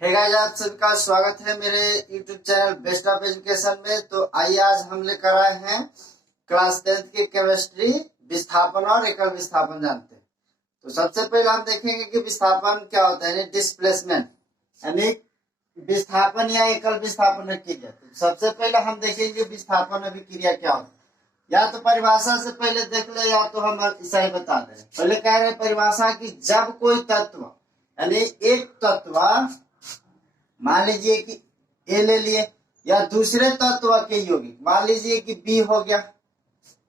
Hey guys, आप सभी का स्वागत है मेरे YouTube channel best of education में। तो आइए आज हम लेकर आए हैं क्लास 10th की केमिस्ट्री विस्थापन और एकल विस्थापन जानते हैं। तो सबसे पहले हम देखेंगे कि विस्थापन क्या होता है, यानी डिस्प्लेसमेंट, यानी विस्थापन या एकल विस्थापन क्रिया। तो सबसे पहले हम देखेंगे विस्थापन अभिक्रिया क्या होता है। या तो परिभाषा से पहले देख ले या तो हम ऐसा ही बता दें। पहले कह रहे परिभाषा की जब कोई तत्व यानी एक तत्व मान लीजिए कि ए ले लिए या दूसरे तत्व के यौगिक मान लीजिए कि बी हो गया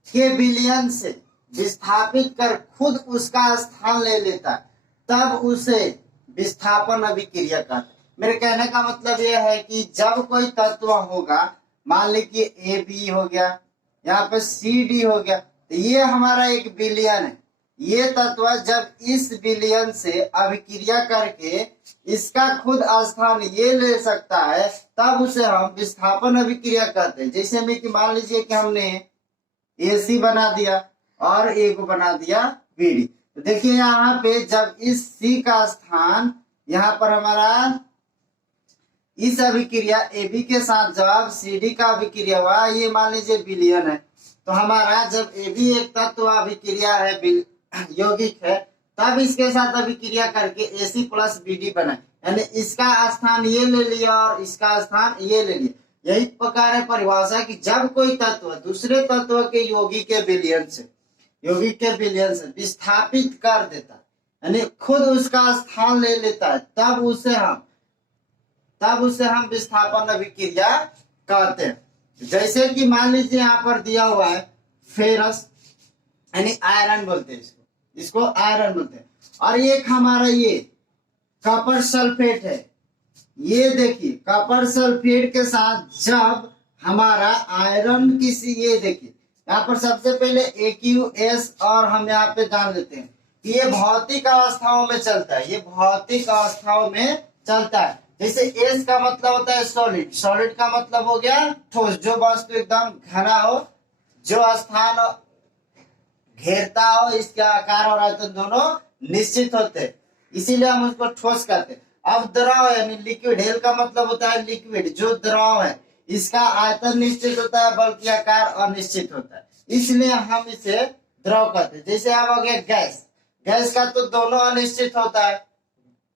के विलयन से विस्थापित कर खुद उसका स्थान ले लेता है, तब उसे विस्थापन अभिक्रिया कहते हैं। मेरे कहने का मतलब यह है कि जब कोई तत्व होगा, मान लीजिए ए बी हो गया, यहाँ पे सी डी हो गया, तो ये हमारा एक विलयन है। ये तत्व जब इस विलयन से अभिक्रिया करके इसका खुद स्थान ये ले सकता है, तब उसे हम विस्थापन अभिक्रिया कहते हैं। जैसे में कि मान लीजिए कि हमने AC बना दिया और A को बना दिया BD। तो देखिए यहाँ पे जब इस C का स्थान यहाँ पर हमारा इस अभिक्रिया AB के साथ जब CD का अभिक्रिया हुआ, ये मान लीजिए विलयन है, तो हमारा जब AB एक तत्व अभिक्रिया है यौगिक है, तब इसके साथ अभिक्रिया करके AC प्लस BD बना, यानी इसका स्थान ये ले लिया और इसका स्थान ये ले लिया। यही प्रकार है परिभाषा की जब कोई तत्व दूसरे तत्व के यौगिक के विलयन से विस्थापित कर देता है, यानी खुद उसका स्थान ले लेता है, तब उसे हम विस्थापन अभिक्रिया कहते हैं। जैसे कि मान लीजिए यहाँ पर दिया हुआ है फेरस, यानी आयरन बोलते हैं इसको आयरन बोलते हैं, और एक हमारा ये कॉपर सल्फेट है। ये देखिए कॉपर सल्फेट के साथ जब हमारा आयरन किसी, ये देखिए यहाँ पर सबसे पहले AQS और हम यहाँ पे जान लेते हैं कि ये भौतिक अवस्थाओं में चलता है, ये भौतिक अवस्थाओं में चलता है। जैसे S का मतलब होता है सॉलिड, सॉलिड का मतलब हो गया ठोस, जो वस्तु एकदम घना हो, जो स्थान घेरता हो, इसका आकार और आयतन दोनों निश्चित होते हैं, इसीलिए हम उसको ठोस कहते हैं। अब द्रव यानी लिक्विड, हेल का मतलब होता है लिक्विड, जो द्रव है इसका आयतन निश्चित होता है बल्कि आकार अनिश्चित होता है, इसलिए हम इसे द्रव कहते हैं। जैसे अब हो गया गैस, गैस का तो दोनों अनिश्चित होता है,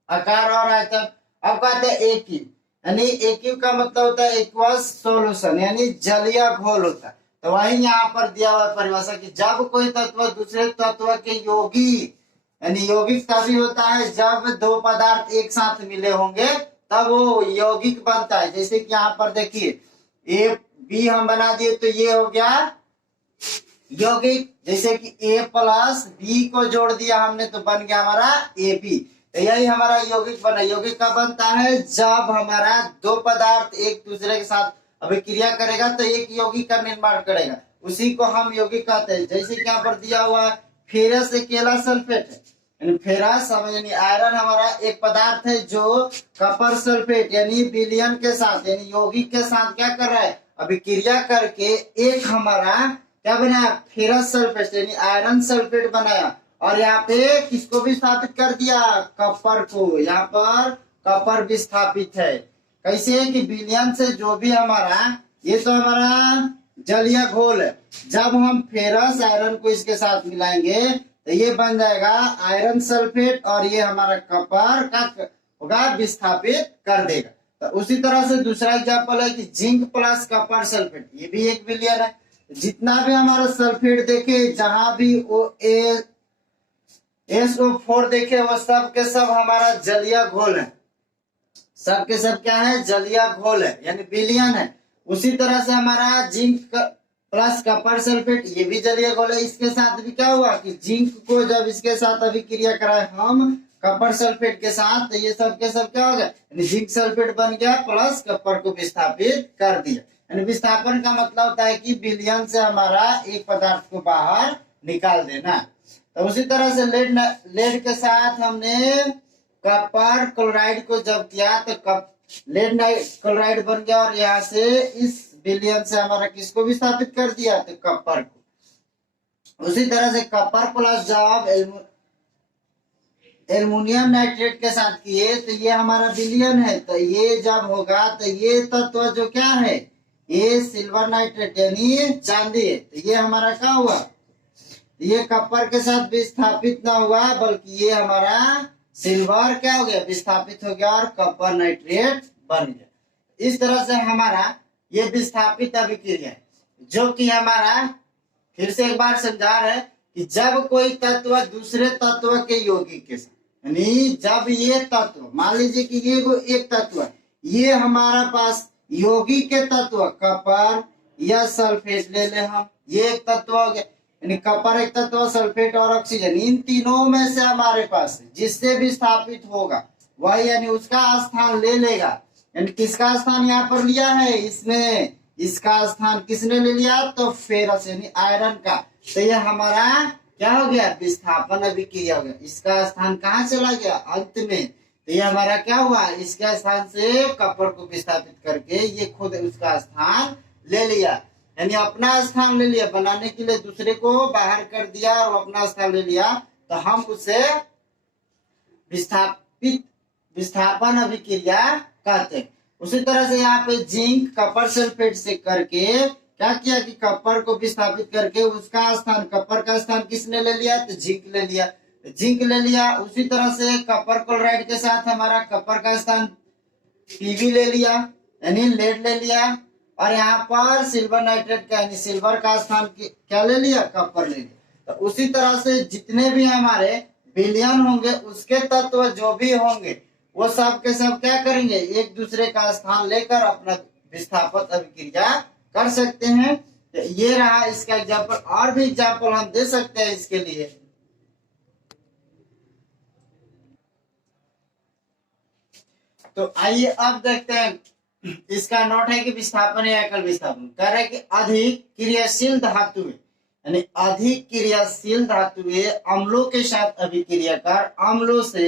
आकार और आयतन। अब कहते हैं एक्यू, यानी एक्यू का मतलब होता है एक्वस सोल्यूशन, यानी जलीय घोल होता है। तो वही यहाँ पर दिया हुआ परिभाषा की जब कोई तत्व दूसरे तत्व के यानी यौगिक तभी होता है जब दो पदार्थ एक साथ मिले होंगे, तब वो यौगिक बनता है। जैसे कि यहाँ पर देखिए ए बी हम बना दिए, तो ये हो गया यौगिक। जैसे कि A प्लस बी को जोड़ दिया हमने, तो बन गया हमारा AB। तो यही हमारा यौगिक बना। यौगिक कब बनता है? जब हमारा दो पदार्थ एक दूसरे के साथ अभिक्रिया करेगा तो एक यौगिक का निर्माण करेगा, उसी को हम यौगिक कहते हैं। जैसे कि यहाँ पर दिया हुआ है फेरस अकेला सल्फेट है, यानी फेरस यानी आयरन हमारा एक पदार्थ है जो कॉपर सल्फेट यानी विलयन के साथ यानी यौगिक के साथ क्या कर रहा है, अभिक्रिया करके एक हमारा क्या बनाया, फेरस सल्फेट यानी आयरन सल्फेट बनाया। और यहाँ पे किसको भी स्थापित कर दिया, कॉपर को। यहाँ पर कॉपर भी स्थापित है। कैसे कि विलयन से जो भी हमारा, ये तो हमारा जलीय घोल है, जब हम फेरस आयरन को इसके साथ मिलाएंगे तो ये बन जाएगा आयरन सल्फेट, और ये हमारा कॉपर का होगा विस्थापित कर देगा। तो उसी तरह से दूसरा एग्जाम्पल है कि जिंक प्लस कॉपर सल्फेट, ये भी एक विलयन है। जितना भी हमारा सल्फेट देखे, जहां भी SO4 देखे, वो सब के सब हमारा जलीय घोल है, सब के सब क्या है, जलीय घोल है यानी विलयन है। उसी तरह से हमारा जिंक प्लस कॉपर सल्फेट, ये भी जलीय घोल है। इसके साथ भी क्या हुआ कि जिंक को जब इसके साथ अभिक्रिया कराए हम कॉपर सल्फेट के साथ, तो ये सब के सब क्या हो गया, जिंक सल्फेट बन गया प्लस कॉपर को विस्थापित कर दिया। यानी विस्थापन का मतलब होता है कि विलयन से हमारा एक पदार्थ को बाहर निकाल देना। तो उसी तरह से लेड के साथ हमने कॉपर क्लोराइड को जब किया तो लेड क्लोराइड बन गया, और यहाँ से इस विलयन से हमारा किसको विस्थापित कर दिया, तो कॉपर को। उसी तरह से कॉपर प्लस जब एल्युमिनियम नाइट्रेट के साथ किए तो ये हमारा विलयन है, तो ये जब होगा तो ये तत्व जो क्या है, ये सिल्वर नाइट्रेट यानी चांदी है, तो ये हमारा क्या हुआ, ये कॉपर के साथ विस्थापित ना हुआ बल्कि ये हमारा सिल्वर क्या हो गया, विस्थापित हो गया और कॉपर नाइट्रेट बन गया। इस तरह से हमारा ये विस्थापित अभिक्रिया है, जो कि हमारा फिर से एक बार समझा रहे हैं कि जब कोई तत्व दूसरे तत्व के यौगिक के साथ, यानी जब ये तत्व मान लीजिए कि ये एक तत्व है, ये हमारा पास यौगिक के तत्व कॉपर या सल्फेट ले ले हम, ये एक तत्व हो गया, यानी कॉपर एक तत्व, सल्फेट और ऑक्सीजन, इन तीनों में से हमारे पास जिससे भी स्थापित होगा वह यानी उसका स्थान ले लेगा। यानी किसका स्थान यहाँ पर लिया है इसने, इसका स्थान किसने ले लिया, तो फेरस यानी आयरन का। तो ये हमारा क्या हो गया, विस्थापन अभिक्रिया हो गया। इसका स्थान कहाँ चला गया, अंत में, तो ये हमारा क्या हुआ, इसके स्थान से कॉपर को विस्थापित करके ये खुद उसका स्थान ले लिया, यानी अपना स्थान ले लिया, बनाने के लिए दूसरे को बाहर कर दिया और अपना स्थान ले लिया, तो हम उसे विस्थापन अभिक्रिया कहते हैं। उसी तरह से यहाँ पे जिंक कॉपर सल्फेट से करके क्या किया कि कॉपर को विस्थापित करके उसका स्थान, कॉपर का स्थान किसने ले लिया, तो जिंक ले लिया, जिंक ले लिया। उसी तरह से कॉपर क्लोराइड के साथ हमारा कॉपर का स्थान पीबी ले लिया यानी लेड ले लिया, और यहाँ पर सिल्वर नाइट्रेट का यानी सिल्वर का स्थान क्या ले लिया, कॉपर ले लिया। तो उसी तरह से जितने भी हमारे विलयन होंगे उसके तत्व जो भी होंगे वो सब के सब क्या करेंगे, एक दूसरे का स्थान लेकर अपना विस्थापन अभिक्रिया कर सकते हैं। तो ये रहा इसका एग्जाम्पल, और भी एग्जाम्पल हम दे सकते हैं इसके लिए। तो आइए अब देखते हैं, इसका नोट है कि विस्थापन या एकल विस्थापन कह रहे हैं कि अधिक क्रियाशील धातुएं यानी अधिक क्रियाशील धातुएं अम्लों के साथ अभिक्रिया कर अम्लों से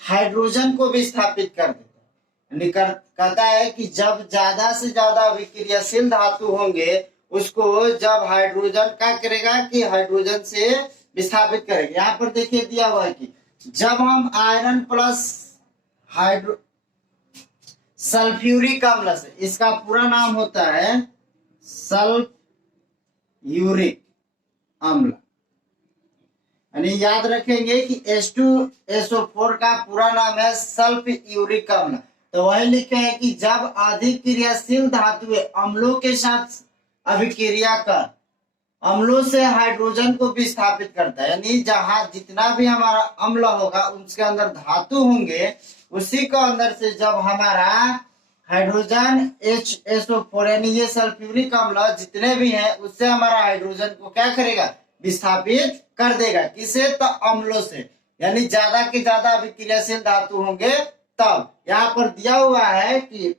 हाइड्रोजन को विस्थापित कर देता है। कहता है कि जब ज्यादा से ज्यादा अभिक्रियाशील धातु होंगे उसको जब हाइड्रोजन क्या करेगा कि हाइड्रोजन से विस्थापित करेगा। यहाँ पर देखिए दिया हुआ है कि जब हम आयरन प्लस सल्फ्यूरिक अम्ल से, इसका पूरा नाम होता है सल्फ्यूरिक अम्ल, यानी याद रखेंगे कि H2SO4 का पूरा नाम है सल्फ्यूरिक अम्ल। तो वही लिखे हैं कि जब अधिक क्रियाशील धातुएं अम्लों के साथ अभिक्रिया कर अम्लों से हाइड्रोजन को विस्थापित करता है, यानी जहां जितना भी हमारा अम्ल होगा उसके अंदर धातु होंगे उसी के अंदर से जब हमारा हाइड्रोजन HSO4 यानी ये सल्फ्यूरिक अम्ल जितने भी हैं उससे हमारा हाइड्रोजन को क्या करेगा, विस्थापित कर देगा। किसे, तो अम्लों से, यानी ज्यादा के ज्यादा अभिक्रियाशील धातु होंगे तब। यहाँ पर दिया हुआ है कि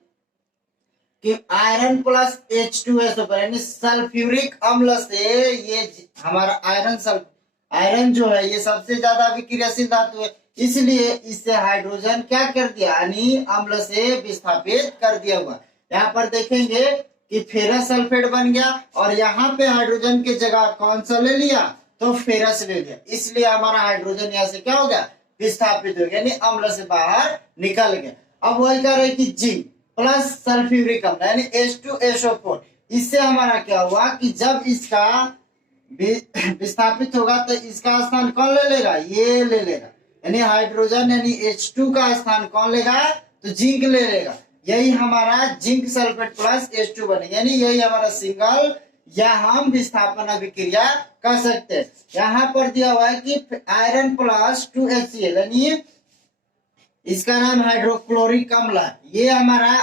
आयरन प्लस H2SO4 यानी सल्फ्यूरिक अम्ल से ये हमारा आयरन जो है ये सबसे ज्यादा अभिक्रियाशील धातु है, इसलिए इससे हाइड्रोजन क्या कर दिया, यानी अम्ल से विस्थापित कर दिया हुआ। यहाँ पर देखेंगे कि फेरस सल्फेट बन गया और यहाँ पे हाइड्रोजन की जगह कौन सा ले लिया, तो फेरस ले लिया, इसलिए हमारा हाइड्रोजन यहाँ से क्या हो गया, विस्थापित हो गया, यानी अम्ल से बाहर निकल गया। अब वही कह रहे कि जिंक प्लस सल्फ्यूरिक अम्ल यानी H2SO4, इससे हमारा क्या हुआ कि जब इसका विस्थापित होगा तो इसका स्थान कौन ले लेगा, ये ले लेगा, यानी हाइड्रोजन यानी H2 का स्थान कौन लेगा, तो जिंक ले लेगा। यही हमारा जिंक सल्फेट प्लस H2 बनेगा, यानी यही हमारा सिंगल या हम विस्थापन अभिक्रिया कर सकते हैं। यहाँ पर दिया हुआ है कि आयरन प्लस 2HCl यानी इसका नाम हाइड्रोक्लोरिक अम्ल है। ये हमारा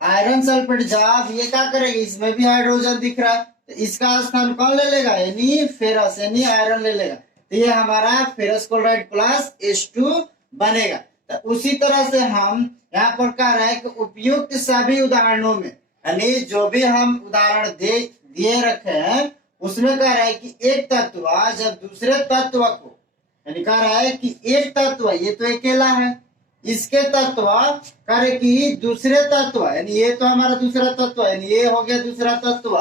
आयरन सल्फेट जब ये क्या करेगा, इसमें भी हाइड्रोजन दिख रहा है तो इसका स्थान कौन ले लेगा, यानी फेरस यानी आयरन ले लेगा, तो ये हमारा फेरस क्लोराइड प्लस H2 बनेगा। तो उसी तरह से हम यहाँ पर कह रहे हैं कि उपयुक्त सभी उदाहरणों में यानी जो भी हम उदाहरण दिए रखे हैं उसमें कह रहा है कि एक तत्व जब दूसरे तत्व को, यानी कह रहा है कि एक तत्व ये तो अकेला है, इसके तत्व कह रहे कि दूसरे तत्व यानी ये तो हमारा दूसरा तत्व है, यानी ये हो गया दूसरा तत्व,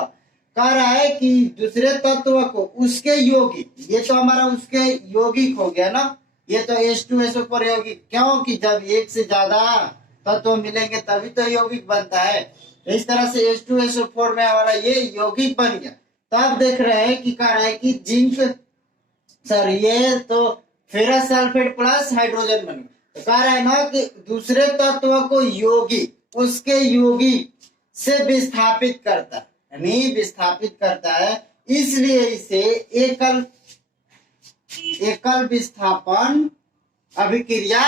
कह रहा है कि दूसरे तत्व को उसके यौगिक, ये तो हमारा उसके यौगिक हो गया ना, ये तो H2SO4 यौगिक, क्योंकि जब एक से ज्यादा तत्व मिलेंगे तभी तो यौगिक बनता है। इस तरह से H2SO4 में हमारा ये यौगिक बन गया। तो आप देख रहे हैं कि कह रहा है कि जिंक, सर ये तो फेरस सल्फेट प्लस हाइड्रोजन बन गया। तो कह रहा है ना कि दूसरे तत्व को यौगिक उसके यौगिक से विस्थापित करता है, यानी विस्थापित करता है, इसलिए इसे एकल विस्थापन अभिक्रिया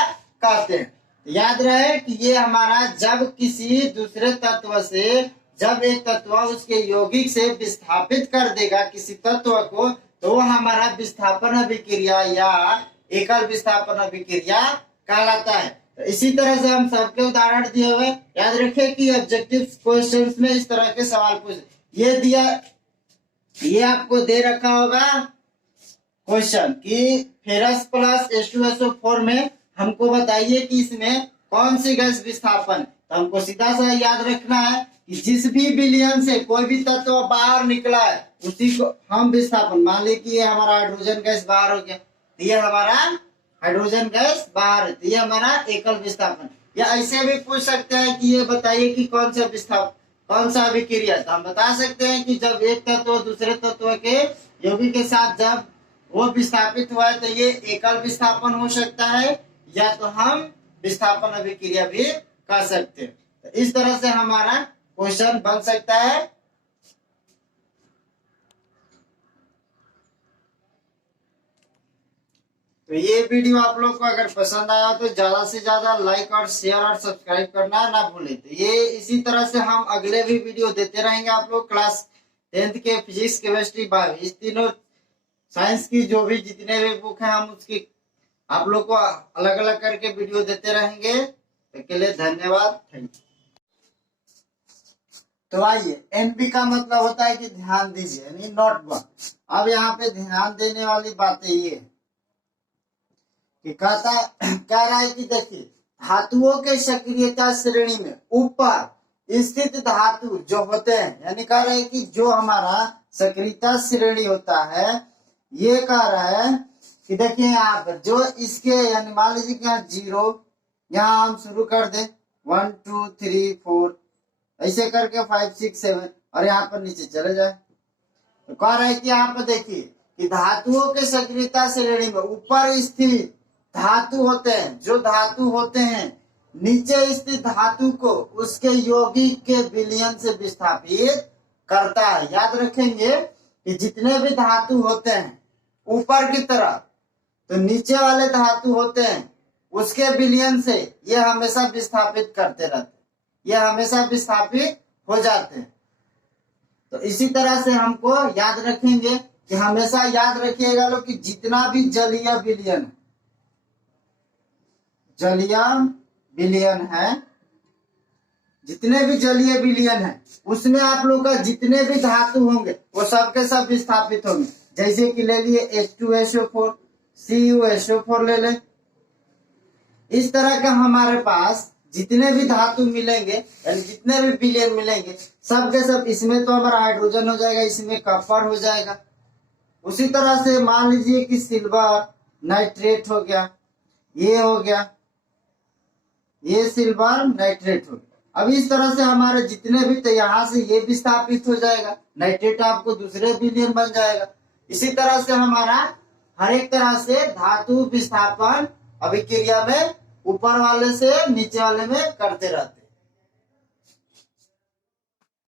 कहते हैं। याद रहे कि ये हमारा जब किसी दूसरे तत्व से, जब एक तत्व उसके यौगिक से विस्थापित कर देगा किसी तत्व को, तो वो हमारा विस्थापन अभिक्रिया या एकल विस्थापन अभिक्रिया कहलाता है। तो इसी तरह से हम सबके उदाहरण दिए हुए, याद रखें कि ऑब्जेक्टिव क्वेश्चंस में इस तरह के सवाल पूछ, ये दिया, ये आपको दे रखा होगा क्वेश्चन कि फेरस प्लस H2SO4 में हमको बताइए कि इसमें कौन सी गैस विस्थापन। तो हमको सीधा सा याद रखना है कि जिस भी विलयन से कोई भी तत्व बाहर निकला है उसी को हम विस्थापन, मान ली कि ये हमारा हाइड्रोजन गैस बाहर हो गया, तो ये हमारा हाइड्रोजन गैस बाहर है, तो ये हमारा एकल विस्थापन। या ऐसे भी पूछ सकते हैं कि ये बताइए कि कौन सा विस्थापन, कौन सा अभिक्रिया। तो हम बता सकते हैं कि जब एक तत्व दूसरे तत्व के यौगिक के साथ जब वो विस्थापित हुआ है तो ये एकल विस्थापन हो सकता है, या तो हम विस्थापन अभिक्रिया भी कर सकते हैं। तो इस तरह से हमारा क्वेश्चन बन सकता है। तो ये वीडियो आप लोग को अगर पसंद आया तो ज्यादा से ज्यादा लाइक और शेयर और सब्सक्राइब करना ना भूलें। तो ये इसी तरह से हम अगले भी वीडियो देते रहेंगे आप लोग। क्लास 10th के फिजिक्स, केमिस्ट्री, बायो, इस तीनों साइंस की जो भी जितने भी बुक है हम उसकी आप लोग को अलग अलग करके वीडियो देते रहेंगे। तो के लिए धन्यवाद, थैंक यू। तो आइए, एनपी का मतलब होता है कि ध्यान दीजिए, यानी नोट बुक। अब यहाँ पे ध्यान देने वाली बातें ये कि कह रहा है कि देखिए, धातुओं के सक्रियता श्रेणी में ऊपर स्थित धातु जो होते हैं, यानी कह रहे हैं कि जो हमारा सक्रियता श्रेणी होता है, ये कह रहा है कि देखिए यहाँ पर जो इसके, यानी मान लीजिए कि यहाँ 0, यहाँ हम शुरू कर दे 1 2 3 4 ऐसे करके 5 6 7 और यहाँ पर नीचे चले जाए। तो कह रहा है कि यहाँ पर देखिए कि धातुओं के सक्रियता श्रेणी में ऊपर स्थित धातु होते हैं, जो धातु होते हैं नीचे स्थित धातु को उसके यौगिक के विलयन से विस्थापित करता है। याद रखेंगे कि जितने भी धातु होते हैं ऊपर की तरफ, तो नीचे वाले धातु होते हैं उसके विलयन से ये हमेशा विस्थापित करते रहते हैं, ये हमेशा विस्थापित हो जाते हैं। तो इसी तरह से हमको याद रखेंगे कि हमेशा याद रखिएगा लोग कि जितना भी जलीय विलयन है, जितने भी जलीय विलयन है उसमें आप लोग का जितने भी धातु होंगे वो सब के सब विस्थापित होंगे। जैसे कि ले लिए H2SO4, CuSO4 ले लें। इस तरह का हमारे पास जितने भी धातु मिलेंगे, यानी जितने भी विलयन मिलेंगे, सब के सब, इसमें तो हमारा हाइड्रोजन हो जाएगा, इसमें कॉपर हो जाएगा। उसी तरह से मान लीजिए कि सिल्वर नाइट्रेट हो गया, ये हो गया, ये सिल्वर नाइट्रेट हो गया। अब इस तरह से हमारे जितने भी, तो यहाँ से ये विस्थापित हो जाएगा, नाइट्रेट आपको दूसरे विलयन बन जाएगा। इसी तरह से हमारा हर एक तरह से धातु विस्थापन अभिक्रिया में ऊपर वाले से नीचे वाले में करते रहते हैं।